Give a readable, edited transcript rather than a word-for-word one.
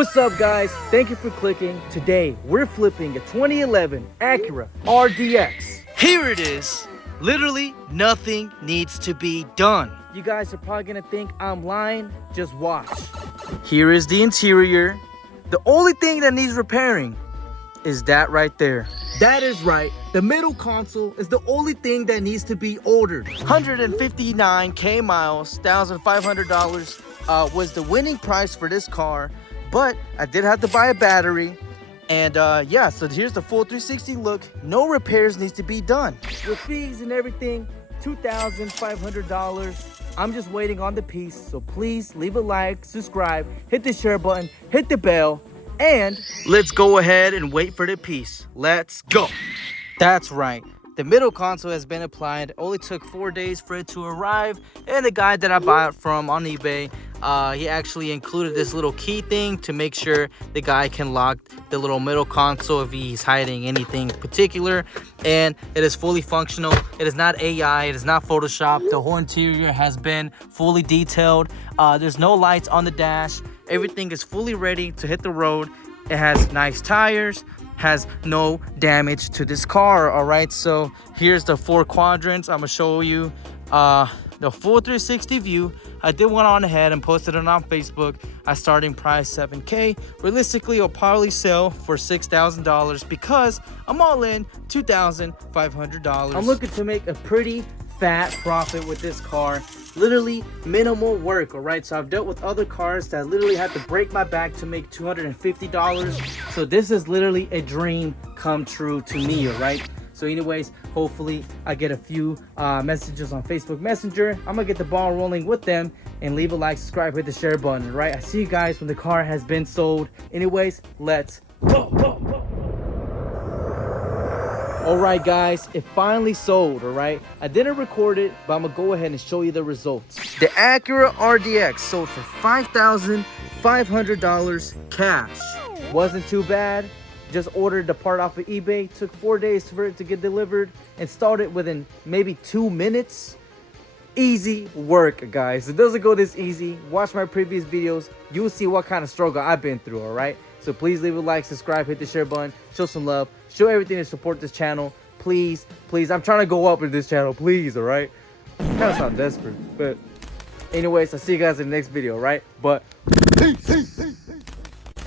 What's up, guys? Thank you for clicking. Today we're flipping a 2011 Acura RDX. Here it is. Literally nothing needs to be done. You guys are probably gonna think I'm lying. Just watch. Here is the interior. The only thing that needs repairing is that right there. That is right. The middle console is the only thing that needs to be ordered. 159K miles, $1,500 was the winning price for this car, but I did have to buy a battery. And yeah, so here's the full 360 look. No repairs needs to be done. With fees and everything, $2,500. I'm just waiting on the piece, so please leave a like, subscribe, hit the share button, hit the bell, and let's go ahead and wait for the piece. Let's go. That's right. The middle console has been applied. It only took 4 days for it to arrive. And the guy that I bought it from on eBay, he actually included this little key thing to make sure the guy can lock the little middle console if he's hiding anything particular. And it is fully functional. It is not AI. It is not Photoshop. The whole interior has been fully detailed. There's no lights on the dash. Everything is fully ready to hit the road. It has nice tires, has no damage to this car. All right, so here's the 4 quadrants. I'm gonna show you the full 360 view. I did one on ahead and posted it on Facebook. I starting price $7K. Realistically, it'll probably sell for $6,000 because I'm all in $2,500. I'm looking to make a pretty fat profit with this car. Literally minimal work. All right, so I've dealt with other cars that literally had to break my back to make $250. So this is literally a dream come true to me. All right, so anyways, hopefully I get a few messages on Facebook Messenger. I'm gonna get the ball rolling with them, and leave a like, subscribe, hit the share button. All right, I see you guys when the car has been sold. Anyways, let's go. Alright guys, it finally sold. Alright, I didn't record it, but I'm gonna go ahead and show you the results. The Acura RDX sold for $5,500 cash. Wasn't too bad. Just ordered the part off of eBay. Took 4 days for it to get delivered. Installed it within maybe 2 minutes. Easy work, guys. It doesn't go this easy. Watch my previous videos. You will see what kind of struggle I've been through. Alright, so please leave a like, subscribe, hit the share button, show some love, show everything to support this channel. Please, please. I'm trying to go up in this channel. Please, all right? Kind of sound desperate, but anyways, I'll see you guys in the next video, all right? But peace.